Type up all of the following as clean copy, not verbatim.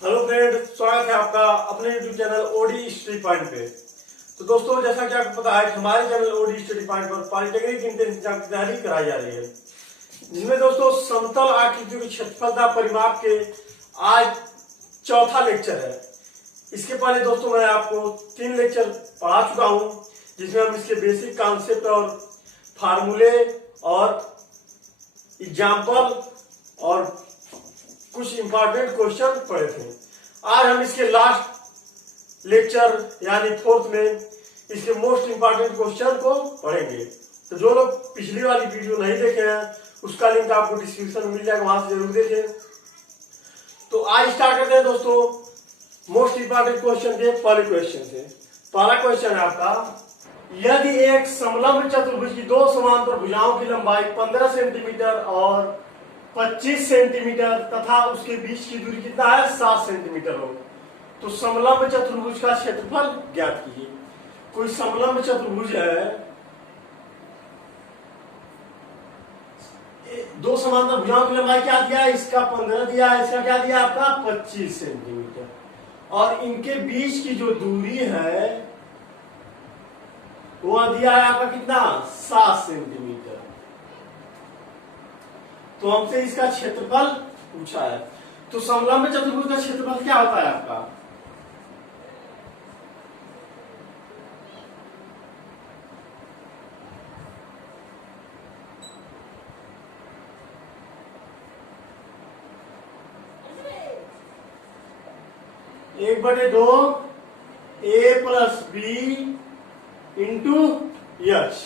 Hello friend, स्वागत है आपका अपने YouTube channel OD study point पे। तो दोस्तों, जैसा कि आपको पता है कि हमारे चैनल ओडी स्टडी पॉइंट पर पॉलिटेक्निक एंट्रेंस एग्जाम की तैयारी कराई जा रही है, जिसमें दोस्तों समतल आकृतियों की क्षेत्रफलता परिमाप के आज चौथा लेक्चर है। इसके पहले दोस्तों मैं आपको 3 लेक्चर पढ़ा चुका हूं, जिसमें हम इसके बेसिक कॉन्सेप्ट और फार्मूले और एग्जाम्पल और कुछ इंपॉर्टेंट क्वेश्चन पढ़े थे। आज हम इसके लास्ट लेक्चर यानी 4th में इसके मोस्ट इंपॉर्टेंट क्वेश्चन को पढ़ेंगे। तो जो लोग पिछली वाली वीडियो नहीं देखे हैं, उसका लिंक आपको डिस्क्रिप्शन में मिल जाएगा, वहां से जरूर देखें। तो आज स्टार्ट करते हैं दोस्तों मोस्ट इंपॉर्टेंट क्वेश्चन के पहले क्वेश्चन से। पहला क्वेश्चन है आपका, यदि एक समलंब चतुर्भुज की 2 समांतर भुजाओं की लंबाई 15 सेंटीमीटर और 25 सेंटीमीटर तथा उसके बीच की दूरी कितना है 7 सेंटीमीटर हो, तो समलंब चतुर्भुज का क्षेत्रफल ज्ञात कीजिए। कोई समलंब चतुर्भुज है, 2 समांतर भुजाओं की लंबाई क्या दिया है, इसका 15 दिया है, इसका क्या दिया आपका 25 सेंटीमीटर, और इनके बीच की जो दूरी है वो दिया है आपका कितना 7 सेंटीमीटर। तो हमसे इसका क्षेत्रफल पूछा है। तो समलंब चतुर्भुज का क्षेत्रफल क्या होता है आपका, एक बटे 2 a plus B into H.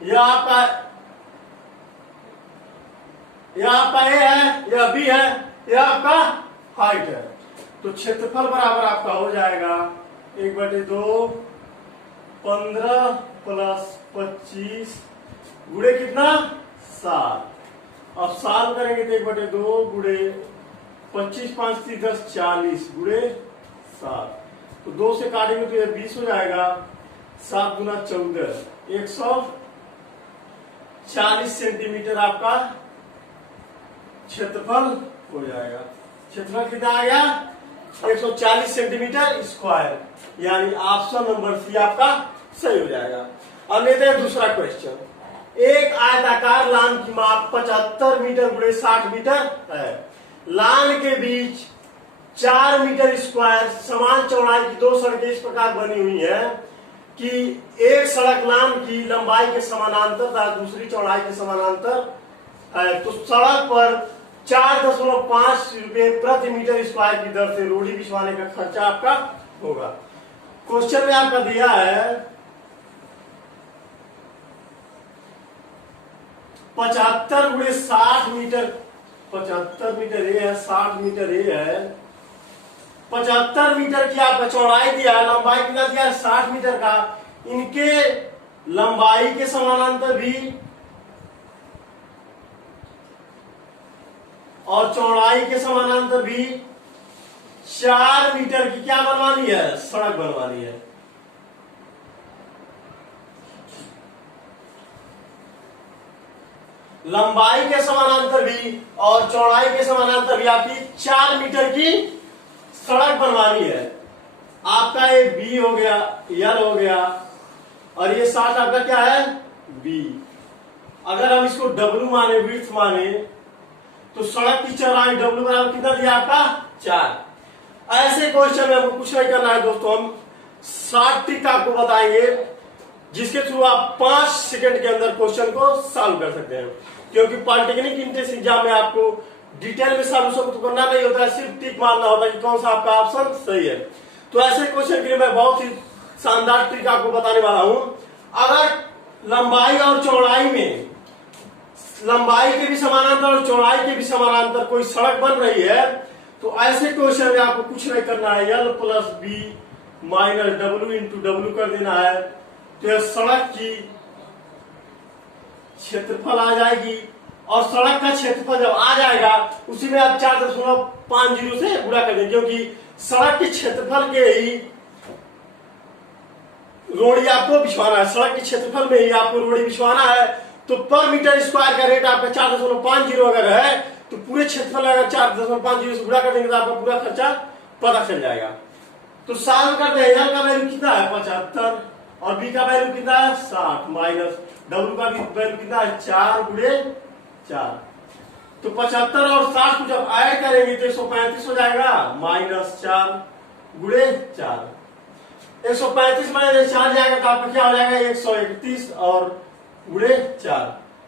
यह आपका ए है, यह बी है, यह आपका हाइट है। तो क्षेत्रफल बराबर आपका हो जाएगा 1/2 15 प्लस 25 गुणे कितना 7। अब साल करेंगे तो 1/2 गुणे 25 5 3 10 40 गुणे 7। तो 2 से काटेंगे तो यह 20 हो जाएगा। 7 गुना 14 140 सेंटीमीटर आपका क्षेत्रफल हो जाएगा। क्षेत्रफल कितना आ गया 140 सेंटीमीटर स्क्वायर, यानी ऑप्शन नंबर सी आपका सही हो जाएगा। अब लेते हैं दूसरा क्वेश्चन। एक आयताकार लान की माप 75 मीटर गुणे 60 मीटर है। लान के बीच 4 मीटर स्क्वायर समान चौड़ाई की 2 सड़कें इस प्रकार बनी हुई है कि एक सड़क लान की लंबाई के समानांतर तथा दूसरी चौड़ाई के समानांतर है। तो सड़क पर 4.5 रुपए प्रति मीटर स्क्वायर की दर से रोड़ी बिछवाने का खर्चा आपका होगा। क्वेश्चन में आपका दिया है 75 गुणे 60 मीटर, 75 मीटर ए है, 60 मीटर ए है। 75 मीटर की आपका चौड़ाई दिया, लंबाई कितना दिया 60 मीटर का। इनके लंबाई के समानांतर भी और चौड़ाई के समानांतर भी 4 मीटर की क्या बनवानी है, सड़क बनवानी है। लंबाई के समानांतर भी और चौड़ाई के समानांतर भी आपकी 4 मीटर की सड़क बनवानी है। आपका ये बी हो गया, यल हो गया, और ये 60 आपका क्या है बी। अगर हम इसको डब्ल्यू माने, विड्थ माने, तो सड़क की चौड़ाई डब्ल्यू बराबर कितना दिया आपका 4। ऐसे क्वेश्चन में हमको कुछ नहीं करना है दोस्तों, हम शॉर्ट ट्रिक आपको बताएंगे जिसके थ्रू आप 5 सेकंड के अंदर क्वेश्चन को सॉल्व कर सकते हैं। क्योंकि पॉलिटेक्निक एंट्रेंस एग्जाम में आपको डिटेल में सॉल्यूशन तो करना नहीं होता है, सिर्फ टिक मारना होता है कि कौन सा आपका ऑप्शन सही है। तो ऐसे क्वेश्चन के लिए मैं बहुत ही शानदार ट्रिक आपको बताने वाला हूं। अगर लंबाई और चौड़ाई में, लंबाई के भी समानांतर और चौड़ाई के भी समानांतर कोई सड़क बन रही है, तो ऐसे क्वेश्चन में आपको कुछ नहीं करना है, L plus B minus W into W कर देना है। तो यह सड़क की क्षेत्रफल आ जाएगी, और सड़क का क्षेत्रफल जब आ जाएगा उसी में आप 4.50 से गुणा कर देंगे, क्योंकि सड़क के क्षेत्रफल के ही रोड़ी आपको बिछवाना है, सड़क के क्षेत्रफल में ही आपको रोड़ी बिछवाना है। तो पर मीटर स्क्वायर का रेट आपका 4.50 अगर है तो पूरे क्षेत्रफल अगर 4.50 से गुणा कर देंगे तो आपका पूरा खर्चा पता चल जाएगा। तो साल करते हैं, एल का वैल्यू कितना है 75 और बी का वैल्यू कितना है 60 माइनस डब्ल्यू का वैल्यू कितना है 4 गुणे 4। तो 75 और 60 को जब ऐड करेंगे तो 135 हो जाएगा माइनस 4 गुणे 4। 135 माइनस 4 जाएगा तो आपका क्या हो जाएगा 131 और गुणे 4।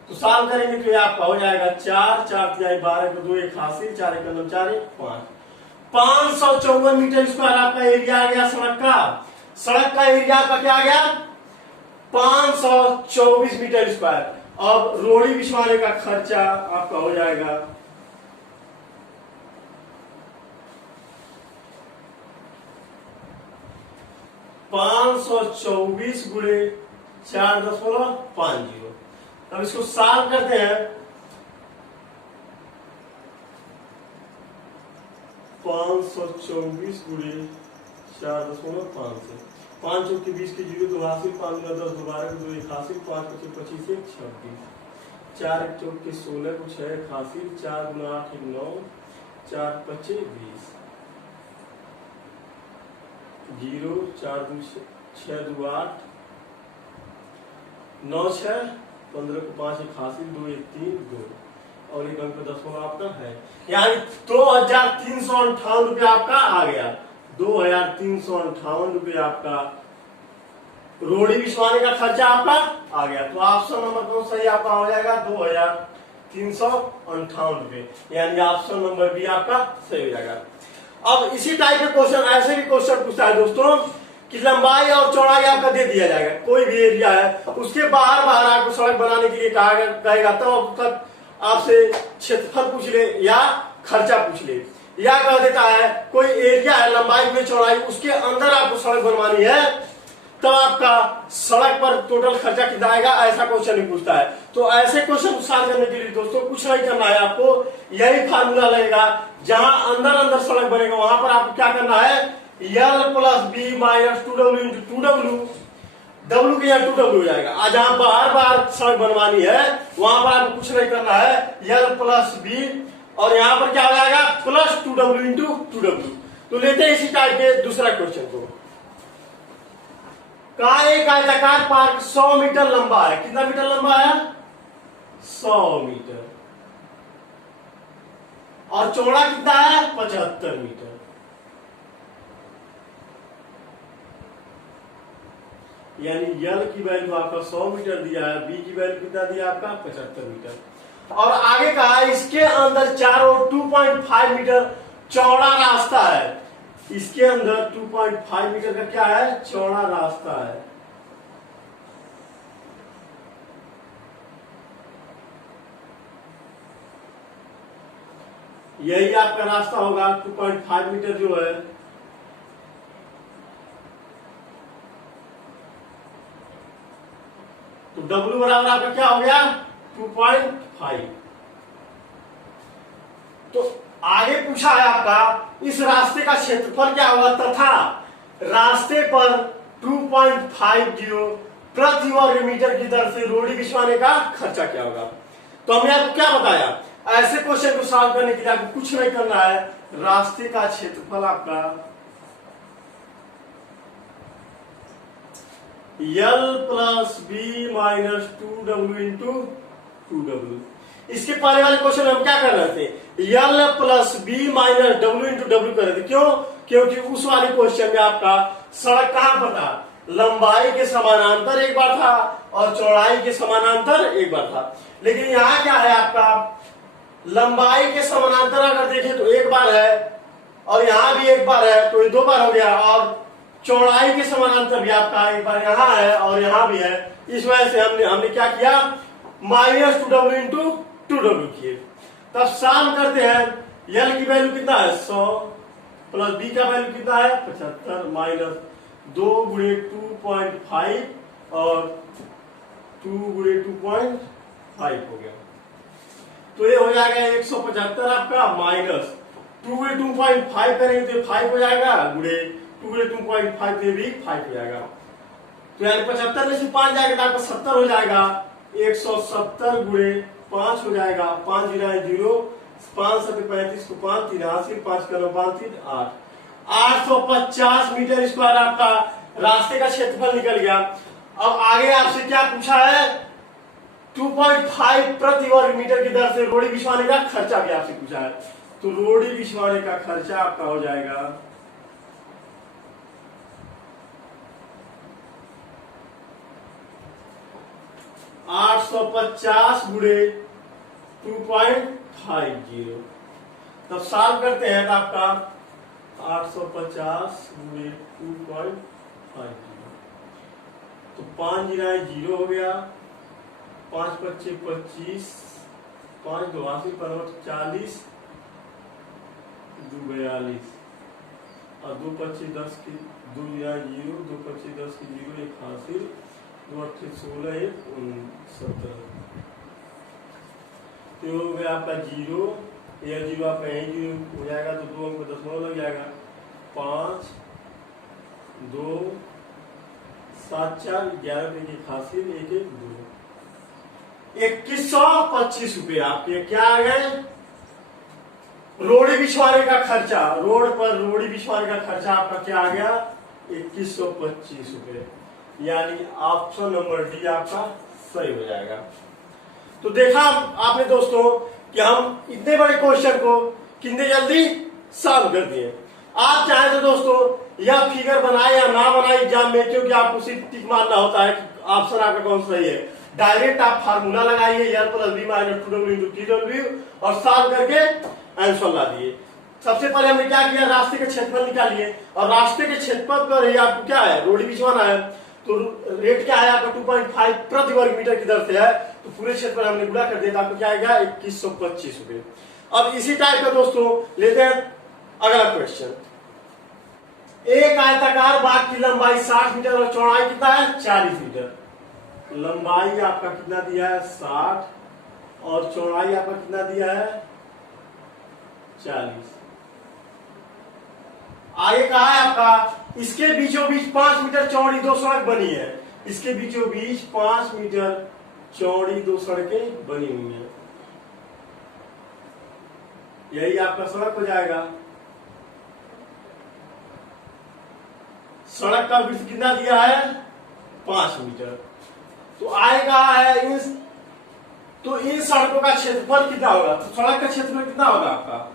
तो साल करेंगे तो ये आपका हो जाएगा 4 4 12 को 2 1 हासिल 4 1 4 5 554 मीटर स्क्वायर आपका एरिया आ गया सड़क का। सड़क का एरिया आपका क्या आ गया 524 मीटर स्क्वायर। अब रोड़ी बिछवाने का खर्चा आपका हो जाएगा 524 गुणे 4.50। अब इसको सॉल्व करते हैं। 524 गुणे 4.5 5 चौक के 20 के 0 2 हासिल 5 गुना 10 12 को 2 1 हासिल 5 25 25 1 26 4 1 चौक के 16 को 6 1 हासिल 4 गुना 8 1 9 4 25 20 0 4 2 6 2 8 9 6 15 को 5 1 हासिल 2 1 3 2 और एक अंक 10 आपका है, यानी 2358 रुपये आपका आ गया। 2358 रुपये आपका रोड़ी बिछवाने का खर्चा आपका आ गया। तो ऑप्शन नंबर कौन सही आपका हो जाएगा 2358 रुपये, यानी ऑप्शन नंबर बी आपका सही हो जाएगा। अब इसी टाइप के क्वेश्चन ऐसे भी क्वेश्चन पूछता है दोस्तों कि लंबाई और चौड़ाई आपका दे दिया जाएगा, कोई भी एरिया है उसके बाहर बाहर आपको सड़क बनाने के लिए कहेगा तब तक आपसे क्षेत्रफल पूछ ले या खर्चा पूछ ले, या कह देता है कोई एरिया है लंबाई में चौड़ाई उसके अंदर आपको सड़क बनवानी है तब आपका सड़क पर टोटल खर्चा कितना आएगा, ऐसा क्वेश्चन नहीं पूछता है। तो ऐसे क्वेश्चन सॉल्व करने के लिए दोस्तों कुछ नहीं करना है, आपको यही फार्मूला लगेगा। जहां अंदर अंदर सड़क बनेगा वहां पर आपको क्या करना है L plus B minus 2W into 2W, W के यहाँ 2W हो जाएगा। आज जहां बार बार सड़क बनवानी है वहां पर आपको कुछ नहीं करना है L प्लस बी और यहाँ पर क्या हो जाएगा प्लस 2W इंटू 2W। तो लेते हैं इसी टाइप के दूसरा क्वेश्चन को। कहा एक आयताकार पार्क 100 मीटर लंबा है, कितना मीटर लंबा है 100 मीटर और चौड़ा कितना है 75 मीटर। यानी L की वैल्यू आपका 100 मीटर दिया है, B की वैल्यू कितना दिया आपका 75 मीटर और आगे कहा इसके अंदर चारों 2.5 मीटर चौड़ा रास्ता है। इसके अंदर 2.5 मीटर का क्या है चौड़ा रास्ता है। यही आपका रास्ता होगा 2.5 मीटर जो है। तो W बराबर आपका क्या हो गया 2.5। तो आगे पूछा है आपका इस रास्ते का क्षेत्रफल क्या होगा तथा रास्ते पर 2.50 प्रति वर्ग मीटर की दर से रोड़ी बिछवाने का खर्चा क्या होगा। तो हमने आपको क्या बताया, ऐसे क्वेश्चन को सॉल्व करने के लिए आपको कुछ नहीं करना है, रास्ते का क्षेत्रफल आपका L plus B minus 2W into 2W। इसके पहले वाले क्वेश्चन हम क्या कर रहे थे L plus B minus W into W कर रहे थे। क्यों, क्योंकि उस वाले क्वेश्चन में आपका सड़क कहां पर था लंबाई के समानांतर एक बार था और चौड़ाई के समानांतर एक बार था। लेकिन यहाँ क्या है आपका लंबाई के समानांतर अगर देखें तो एक बार है और यहाँ भी एक बार है, तो ये 2 बार हो गया और चौड़ाई के समानांतर भी आपका एक बार यहाँ है और यहाँ भी है। इस वजह से हमने क्या किया माइनस 2W इंटू 2W किए। तब सॉल्व करते हैं L की वैल्यू कितना है 100 प्लस B का वैल्यू कितना है 75 माइनस 2 गुणे 2.5 और 2 गुणे 2.5 हो गया। तो ये हो जाएगा 175 आपका माइनस 2 गुणे 2.5 करेंगे तो 5 हो जाएगा गुणे 2 गुणे 2.5 में भी 5 हो जाएगा। तो यानी 75 में से 5 जाएगा तो आपका 70 हो जाएगा। 170 गुणे 5 हो जाएगा 5 0 0 5 7 35 को 5 3 80 5 का 5 3 8 850 मीटर स्क्वायर आपका रास्ते का क्षेत्रफल निकल गया। अब आगे आपसे क्या पूछा है, 2.5 प्रति वर्ग मीटर की दर से रोड़ी बिछवाने का खर्चा भी आपसे पूछा है। तो रोड़ी बिछवाने का खर्चा आपका हो जाएगा 850 गुणे 2.50। तब सॉल्व करते हैं तो आपका 850 गुणे 2.50, तो 5 जीरो 0 हो गया, 5 पच्चीस 25, 5 2 80 40, 2 42 और 2 25 10 की 2 0, 2 25 10 की 0 1 हासिल, 2 28 16 1 17। तो हो गया आपका 0, यह 0 आपका यही 0 हो जाएगा, तो 2 अंक 10 लग जाएगा। 5 2 7 4 11 की हासिल 1 1 2, 2125 रुपये आपके क्या आ गए, रोड़ी बिछवाने का खर्चा। रोड पर रोड़ी बिछवाने का खर्चा आपका क्या आ गया, 2125 रुपये। यानी ऑप्शन नंबर डी आपका सही हो जाएगा। तो देखा आपने दोस्तों कि हम इतने बड़े क्वेश्चन को कितने जल्दी सॉल्व कर दिए। आप चाहे तो दोस्तों यह फिगर बनाए या ना बनाए एग्जाम में, क्योंकि आपको सिर्फ टिक मारना होता है कि ऑप्शन आपका कौन सा सही है। डायरेक्ट आप फार्मूला लगाइए L + B - 2W × TW और सॉल्व करके आंसर ला दिए। सबसे पहले हमने क्या किया, रास्ते के क्षेत्रफल निकालिए, और रास्ते के क्षेत्रफल पर ही आपको क्या है, रोड़ी बिछवाना है। तो रेट क्या है आपका 2.5 प्रति वर्ग मीटर की दर से है, तो पूरे क्षेत्रफल हमने गुणा कर दिया, तो आपको क्या आएगा 2125 रुपये। अब इसी टाइप का दोस्तों लेते हैं अगला क्वेश्चन। एक आयताकार बाग की लंबाई 60 मीटर और चौड़ाई कितना है 40 मीटर। लंबाई आपका कितना दिया है 60 और चौड़ाई आपका कितना दिया है 40। आगे कहा है आपका इसके बीचों बीच 5 मीटर चौड़ी 2 सड़क बनी है। इसके बीचों बीच 5 मीटर चौड़ी 2 सड़कें बनी हुई हैं। यही आपका सड़क हो जाएगा। सड़क का विड्थ कितना दिया है 5 मीटर। तो आए कहा है इन सड़कों का क्षेत्रफल कितना होगा, तो सड़क का क्षेत्रफल कितना होगा आपका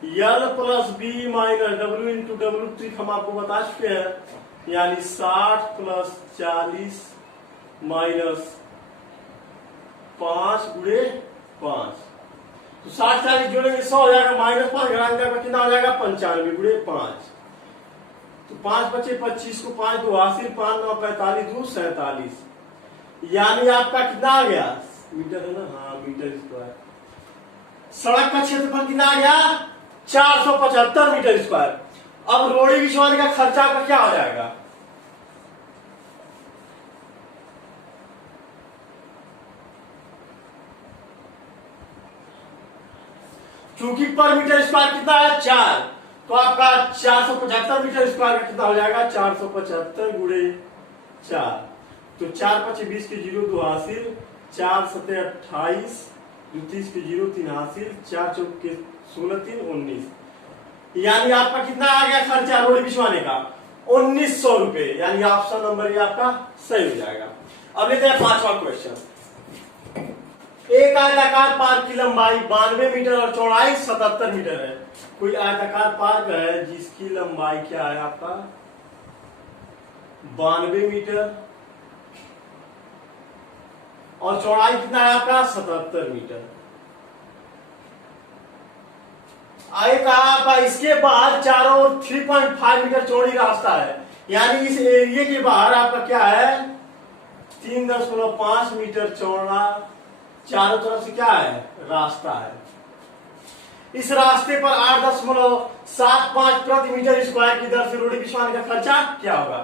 L + B - W × W trick हम आपको बता चुके हैं, यानी 60 + 40 - 5 × 5। तो 60 40 जोड़ेंगे 100 हो जाएगा, -5 घटाएंगे आपका कितना हो जाएगा 95 × 5। तो 5 25 25 को 5 2 80 5 9 45 2 47। यानी आपका कितना आ गया मीटर है ना, हाँ मीटर स्क्वायर। सड़क का क्षेत्रफल कितना आ गया 475 मीटर स्क्वायर। अब रोड़ी बिछवाने का खर्चा आपका क्या हो जाएगा, क्योंकि पर मीटर स्क्वायर कितना है 4, तो आपका 475 मीटर स्क्वायर का कितना हो जाएगा 475 × 4। तो 4 25 20 की 0 2 हासिल, 4 7 28 2 30 की 0 3 हासिल, 4 4 के 16 3 19। यानी आपका कितना आ गया खर्चा रोड़ी बिछवाने का 1900 रुपए। यानी ऑप्शन नंबर ये आपका सही हो जाएगा। अब लेते हैं 5वां क्वेश्चन। एक आयताकार पार्क की लंबाई 92 मीटर और चौड़ाई 77 मीटर है। कोई आयताकार पार्क है जिसकी लंबाई क्या है आपका 92 मीटर और चौड़ाई कितना है आपका 77 मीटर। आगे कहा आपका इसके बाहर चारों ओर 3.5 मीटर चौड़ी रास्ता है। यानी इस एरिया के बाहर आपका क्या है 3.5 मीटर चौड़ा चारों तरफ से क्या है रास्ता है। इस रास्ते पर 8.75 प्रति मीटर स्क्वायर की दर से रोड़ी बिछवाने का खर्चा क्या होगा।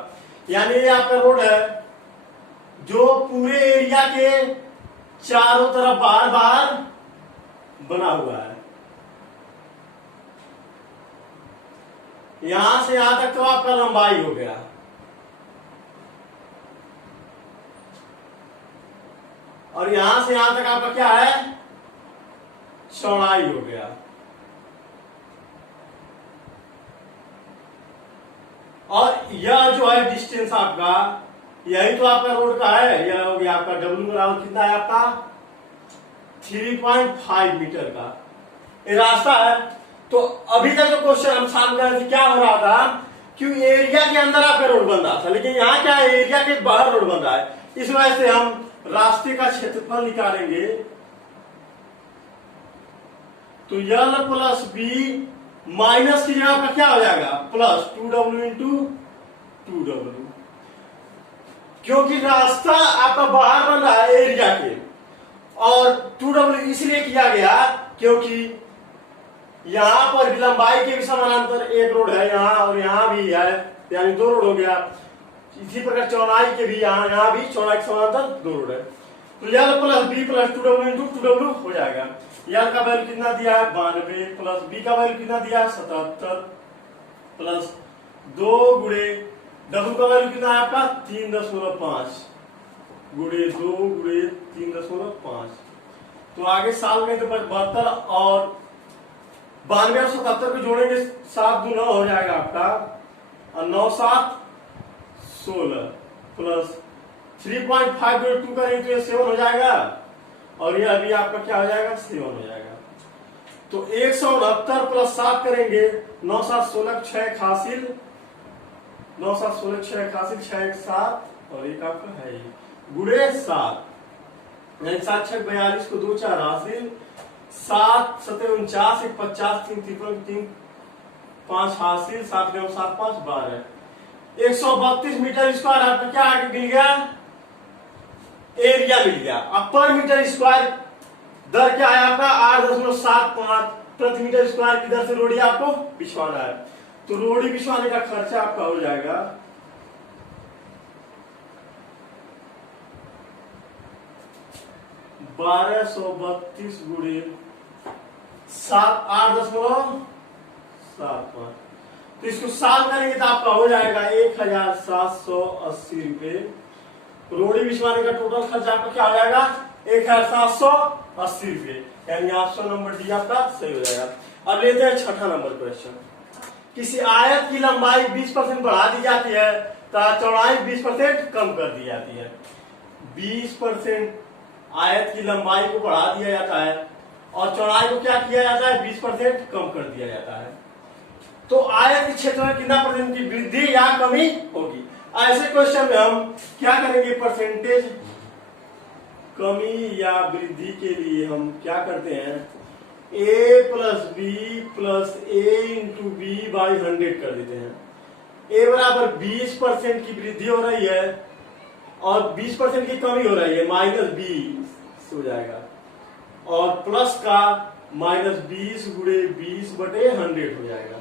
यानी ये आपका रोड है जो पूरे एरिया के चारों तरफ बाहर बाहर बना हुआ है। यहां से यहां तक तो आपका लंबाई हो गया। और यहां से यहां तक आपका क्या है, चौड़ाई हो गया। और यह जो है डिस्टेंस आपका, यही तो आपका रोड का है। यह हो गया आपका W बराबर कितना है आपका 3.5 मीटर का ये रास्ता है। तो अभी तक जो क्वेश्चन हम सामने कर रहे थे, क्या हो रहा था कि एरिया के अंदर आपका रोड बन रहा था, लेकिन यहाँ क्या है, एरिया के बाहर रोड बन रहा है। इस वजह से हम रास्ते का क्षेत्रफल निकालेंगे। तो L प्लस B माइनस की जगह पर क्या हो जाएगा, प्लस 2W इंटू 2W, क्योंकि रास्ता आपका बाहर बन रहा है एरिया के। और 2W इसलिए किया गया क्योंकि यहां पर भी लंबाई के भी समानांतर एक रोड है यहाँ, और यहाँ भी है, यानी दो रोड हो गया। इसी प्रकार चौड़ाई के भी यहाँ भी चौड़ाई के समानांतर दो रोड है। तो L plus B plus 2W into 2W हो जाएगा। L का वैल्यू कितना दिया है 92 प्लस B का वैल्यू कितना दिया है 77 प्लस 2 गुणे W का वैल्यू कितना है आपका 3.5 गुणे 2 गुणे 3.5। तो आगे साल में तो 72 और 92 और 77 को जोड़ेंगे 7 2 9 हो जाएगा आपका, और 9 7 16 प्लस 3.5 गुणे 2 करेंगे तो ये 7 हो जाएगा, और ये अभी आपका क्या हो जाएगा 7 हो जाएगा। तो 169 प्लस 7 करेंगे 9 7 16 6 हासिल, 9 7 16 6 हासिल, 6 1 7 और एक आपका है गुणे 7, यानी 7 6 42 को 2 4 हासिल, 7 7 49 1 50 3 53 3 5 हासिल, 7 9 7 5 12 132 मीटर स्क्वायर आपका क्या मिल गया, एरिया मिल गया। अब पर मीटर स्क्वायर दर क्या है आपका 8.75 प्रति मीटर स्क्वायर की दर से रोड़ी आपको बिछवाना है। तो रोड़ी बिछवाने का खर्चा आपका हो जाएगा 1232 गुणे 8.75। तो इसको साल करेंगे तो आपका हो जाएगा 1780 रुपए। रोड़ी बिछवाने का टोटल खर्चा आपका क्या हो जाएगा 1780 रुपए, यानी ऑप्शन नंबर डी आपका सही हो जाएगा। अब लेते हैं छठा नंबर क्वेश्चन। किसी आयत की लंबाई 20% बढ़ा दी जाती है तथा चौड़ाई 20% कम कर दी जाती है। 20% आयत की लंबाई को बढ़ा दिया जाता है और चौड़ाई को क्या किया जाता है 20% कम कर दिया जाता है। तो आयत के क्षेत्र में कितना % की वृद्धि या कमी होगी। ऐसे क्वेश्चन में हम क्या करेंगे, परसेंटेज कमी या वृद्धि के लिए हम क्या करते हैं, a plus B plus A into B by 100 कर देते हैं। a बराबर 20% की वृद्धि हो रही है और 20% की कमी हो रही है, -20 हो जाएगा, और प्लस का -20 गुणे 20 बटे 100 हो जाएगा।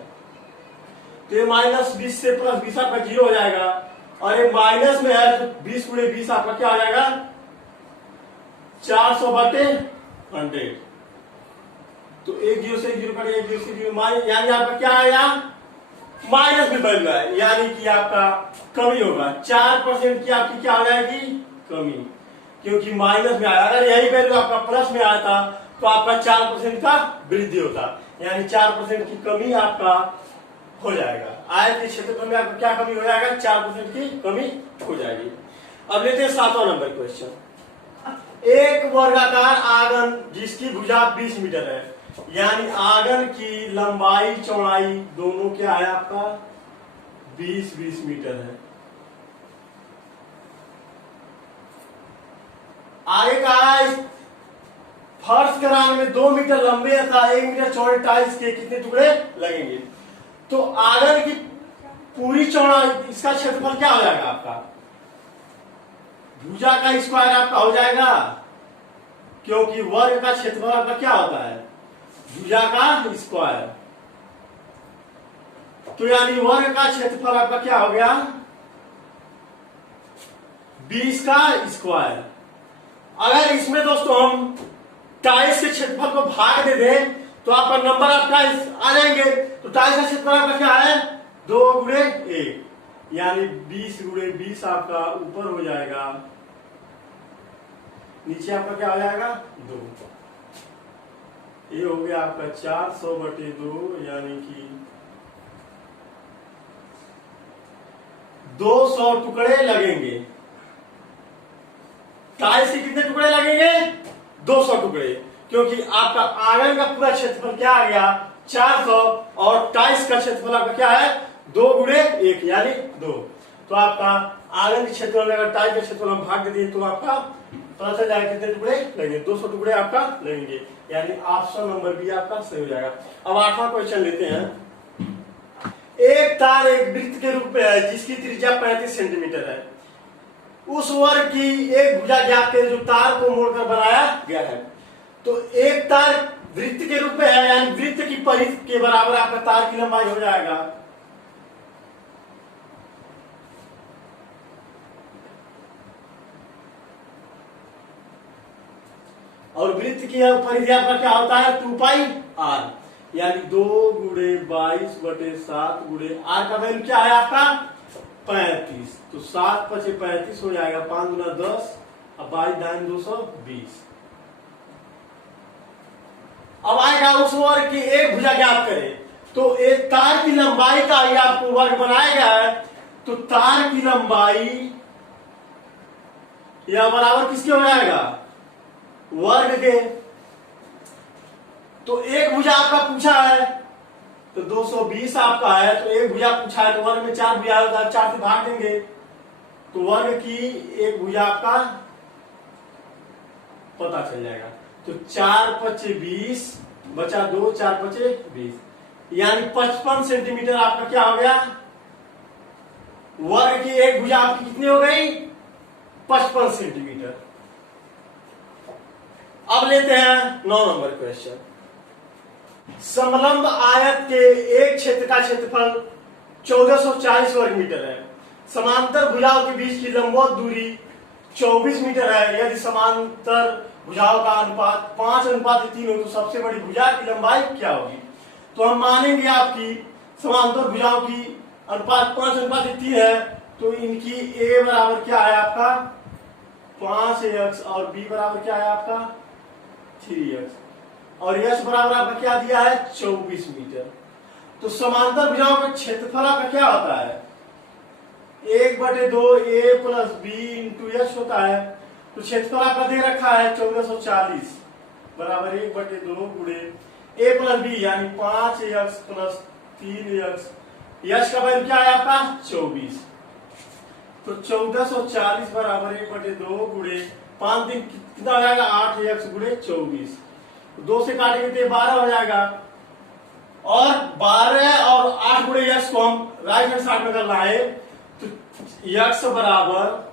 तो ये -20 से +20 आपका 0 हो जाएगा, और ये माइनस में है तो 20 गुणे 20 आपका क्या हो जाएगा 400 बटे 100। तो 1 0 से 1 0 कटे 1 0 से 0 यानी आपका क्या आएगा माइनस में बन रहा है, यानी कि आपका कमी होगा। 4% की आपकी क्या हो जाएगी कमी, क्योंकि माइनस में आया। अगर यही वैल्यू आपका प्लस में आया था तो आपका 4% का वृद्धि होता, यानी 4% की कमी आपका हो जाएगा। आयत के क्षेत्रफल में आपका क्या कमी हो जाएगा 4% की कमी हो जाएगी। अब लेते हैं 7वां नंबर क्वेश्चन। एक वर्गाकार आंगन जिसकी भुजा 20 मीटर है, यानी आंगन की लंबाई चौड़ाई दोनों क्या है आपका 20-20 मीटर है। आगे कहा है फर्श कराने में 2 मीटर लंबे तथा 1 मीटर चौड़े टाइल्स के कितने टुकड़े लगेंगे। तो आंगन की पूरी चौड़ाई, इसका क्षेत्रफल क्या हो जाएगा आपका भुजा का स्क्वायर आपका हो जाएगा, क्योंकि वर्ग का क्षेत्रफल आपका क्या होता है भुजा का स्क्वायर। तो यानी वर्ग का क्षेत्रफल आपका क्या हो गया 20 का स्क्वायर। अगर इसमें दोस्तों हम टाइल्स के क्षेत्रफल को भाग दे दें तो आपका नंबर आपका आ जाएंगे। तो टाइल्स का क्षेत्रफल आपका क्या है 2 गुणे 1, यानी 20 गुणे 20 आपका ऊपर हो जाएगा नीचे आपका क्या हो जाएगा 2। ये हो गया आपका 400/2 यानी कि 200 टुकड़े लगेंगे। टाइल्स के कितने टुकड़े लगेंगे 200 टुकड़े, क्योंकि आपका आंगन का पूरा क्षेत्रफल क्या आ गया 400 और टाइल्स का क्षेत्रफल आपका क्या है 2x1 यानी 2। तो आपका आंगन के क्षेत्रफल में अगर टाइल्स का क्षेत्रफल हम भाग दें तो आपका पता चल जाएगा कितने टुकड़े लगेंगे 200 टुकड़े आपका लगेंगे, यानी ऑप्शन नंबर बी आपका सही हो जाएगा। अब 8वां क्वेश्चन लेते हैं। एक तार एक वृत्त के रूप में है जिसकी त्रिज्या 35 सेंटीमीटर है। उस वर्ग की एक भुजा ज्ञात करें जो तार को मोड़कर बनाया गया है। तो एक तार वृत्त के रूप में है, यानी वृत्त की परिधि के बराबर आपका तार की लंबाई हो जाएगा। और वृत्त की परिधि आपका क्या होता है 2πr, यानी 2x22/7 r का वैल्यू क्या है आपका 35। तो 7×5 = 35 हो जाएगा, 5 × 10 और 22 220। अब आएगा उस वर्ग की एक भुजा ज्ञात करें। तो एक तार की लंबाई का ही आपको वर्ग बनाया गया है, तो तार की लंबाई यह बराबर किसके हो जाएगा वर्ग के। तो एक भुजा आपका पूछा है तो 220 आपका है, तो एक भुजा पूछा है तो वर्ग में 4 भुजा होता है, 4 से भाग देंगे तो वर्ग की एक भुजा आपका पता चल जाएगा। तो 4×5 = 20 बचा 2, 4×5 = 20, यानी 55 सेंटीमीटर आपका क्या हो गया वर्ग की एक भुजा आपकी कितनी हो गई 55 सेंटीमीटर। अब लेते हैं 9 नंबर क्वेश्चन। समलंब आयत के एक क्षेत्र का क्षेत्रफल 1440 वर्ग मीटर है। समांतर भुजाओं के बीच की लंबवत दूरी 24 मीटर है। यदि समांतर भुजाओं का अनुपात 5:3 हो तो सबसे बड़ी भुजा की लंबाई क्या होगी। तो हम मानेंगे आपकी समांतर भुजाओं की अनुपात 5:3 है, तो इनकी a बराबर क्या है आपका 5x और b बराबर क्या है आपका 3x और यश बराबर आपका क्या दिया है 24 मीटर। तो समांतर भुजाओं का क्षेत्रफल आपका क्या होता है 1/2 a + b × h होता है। तो क्षेत्रफल आपका दे रखा है 1440 बराबर 1/2 × a + b यानी 5x + 3x। यश का वैल्यू क्या है आपका 24। तो 1440 बराबर 1/2 × 5 दिन कितना हो जाएगा 8x × 24। 2 से काटेंगे तो 12 हो जाएगा, और 12 और 8 × यक्स को हम राइट हैंड साइड में करना है तो यक्स बराबर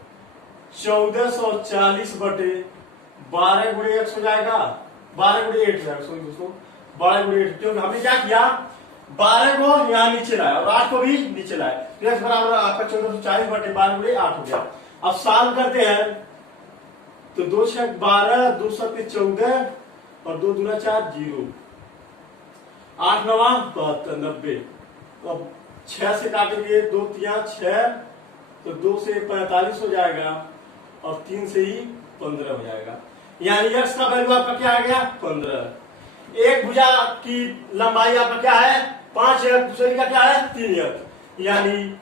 1440/12 × यक्स हो जाएगा 12 × 8 हो जाएगा। सॉरी दोस्तों 12 × 8, क्योंकि हमने क्या किया 12 को यहाँ नीचे लाया और 8 को भी नीचे लाया, तो यक्स बराबर आपका 1440/12 × 8 हो गया। अब सॉल्व करते हैं तो 2 × 6 = 12, 2 × 7 = 14 और 2 दूना 4 0, 8 9 72 90। तो अब 6 से काटेंगे 2 3 6, तो 2 से 45 हो जाएगा और 3 से ही 15 हो जाएगा, यानी यक्स का वैल्यू आपका क्या आ गया 15। एक भुजा की लंबाई आपका क्या है 5x, दूसरी का क्या है 3x, यानी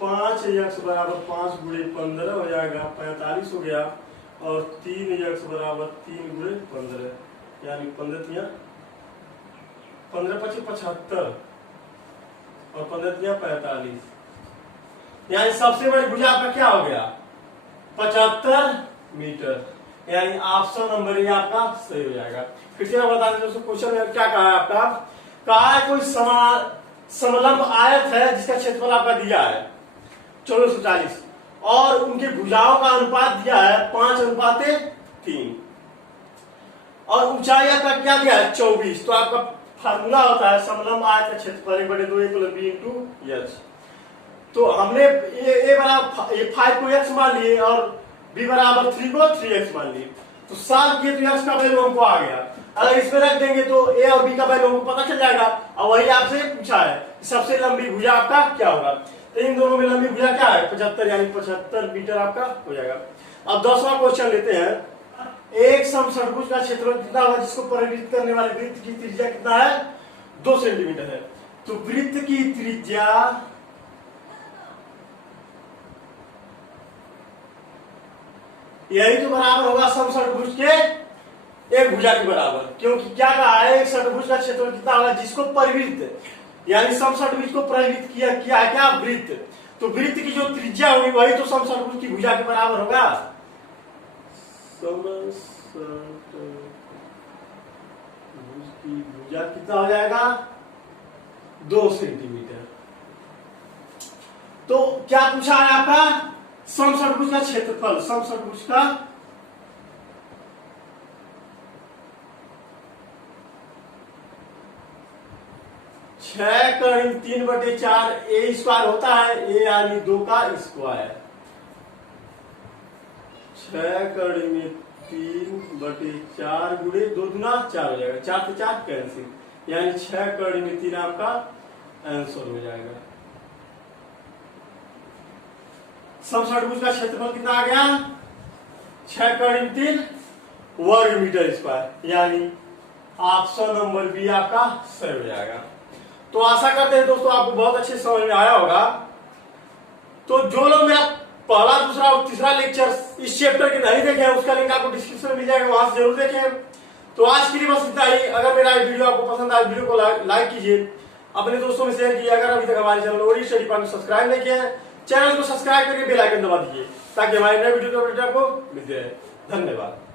5x बराबर 5 × 15 हो जाएगा 45 हो गया, और 3x बराबर 3 × 15 यानी 15 × 5 = 75 और 15 × 45, यानी सबसे बड़ी भुजा आपका क्या हो गया 75 मीटर, यानी ऑप्शन नंबर ये आपका सही हो जाएगा। फिर से बता दें दोस्तों क्वेश्चन में क्या कहा है आपका, कहा है कोई समलंब आयत है जिसका क्षेत्रफल आपका दिया है 1440 और उनके भुजाओं का अनुपात दिया है 5:3 और ऊंचाई आपका क्या दिया है 24। तो आपका फार्मूला होता है समलंब आयत का क्षेत्रफल 1/2 a + b × h। तो हमने a बराबर 5 को x मान लिए और b बराबर 3 को 3x मान लिए, तो सॉल्व किए तो x का वैल्यू हमको आ गया। अगर इसमें रख देंगे तो a और b का वैल्यू हमको पता चल जाएगा, और वही आपसे पूछा है सबसे लंबी भुजा आपका क्या होगा। तो इन दोनों में लंबी भुजा क्या है 75, यानी 75 मीटर आपका हो जाएगा। अब 10वां क्वेश्चन लेते हैं। एक समषट्भुज का क्षेत्रफल कितना होगा जिसको परिवृत्त करने वाले वृत्त की त्रिज्या कितना है 2 सेंटीमीटर है। तो वृत्त की त्रिज्या यही तो बराबर होगा समषट्भुज के एक भुजा के बराबर, क्योंकि क्या कहा है एक षट्भुज का क्षेत्रफल कितना होगा जिसको परिवृत्त यानी समषट्भुज को परिवृत्त किया क्या वृत्त, तो वृत्त की जो त्रिज्या होगी वही तो समषट्भुज की भुजा के बराबर होगा। समषट्भुज की भुजा कितना हो जाएगा 2 सेंटीमीटर। तो क्या पूछा है आपका समषट्भुज का क्षेत्रफल, समषट्भुज का छह करीब 3/4 ए स्क्वायर होता है, ए यानी 2 का स्क्वायर, 6 करीब 3/4 गुणे 2 दूना 4 हो जाएगा, 4 से 4 कैंसिल, यानी 6 करीब 3 आपका आंसर हो जाएगा। समषट्भुज का क्षेत्रफल कितना आ गया 6 करीब 3 वर्ग मीटर स्क्वायर, यानी ऑप्शन नंबर बी आपका सही हो जाएगा। तो आशा करते हैं दोस्तों आपको बहुत अच्छे समझ में आया होगा। तो जो लोग मेरा पहला दूसरा और तीसरा लेक्चर इस चैप्टर के नहीं देखे हैं उसका लिंक आपको डिस्क्रिप्शन में मिल जाएगा, वहां से जरूर देखें। तो आज के लिए बस इतना ही। अगर मेरा वीडियो आपको पसंद आए वीडियो को लाइक कीजिए, अपने दोस्तों में शेयर कीजिए। अगर अभी तक हमारे चैनल ओडी स्टडी पॉइंट को सब्सक्राइब नहीं किया है, चैनल को सब्सक्राइब करके बेल आइकन दबा दीजिए ताकि हमारे नए वीडियो के अपडेट आपको मिलते रहे। धन्यवाद।